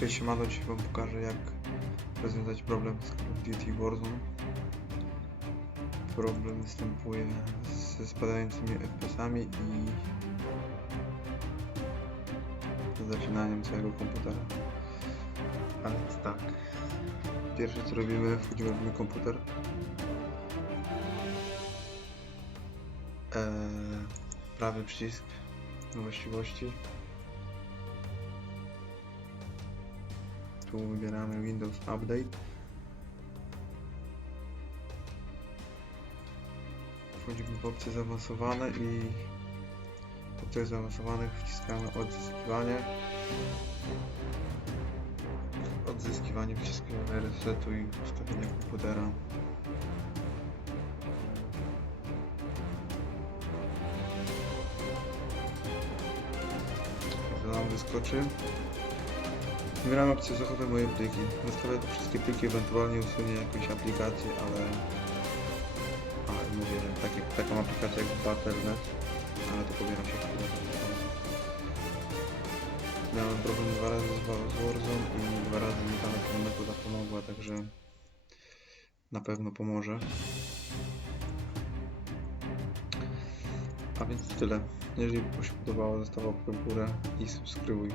Cześć siemano, dzisiaj wam pokażę jak rozwiązać problem z Call of Duty Warzone. Problem występuje ze spadającymi FPS-ami i zaczynaniem całego komputera. A więc tak. Pierwsze co robimy, wchodzimy w mój komputer. Eee, prawy przycisk właściwości. Tu wybieramy Windows Update. Wchodzimy w opcje zaawansowane i w opcjach zaawansowanych wciskamy odzyskiwanie. Odzyskiwanie wciskamy resetuj ustawienia komputera. To nam wyskoczy. Wybieram opcję zachowaj moje pliki. Zostawię wszystkie pliki, ewentualnie usunię jakąś aplikację, ale... Ale mówię, takie, taką aplikację jak Battle.net, ale to pobieram się. Miałem problem dwa razy z, Wa- z Warzone i dwa razy mi ta metoda pomogła, także na pewno pomoże. A więc tyle. Jeżeli Wam się podobało, zostaw łapkę w górę i subskrybuj.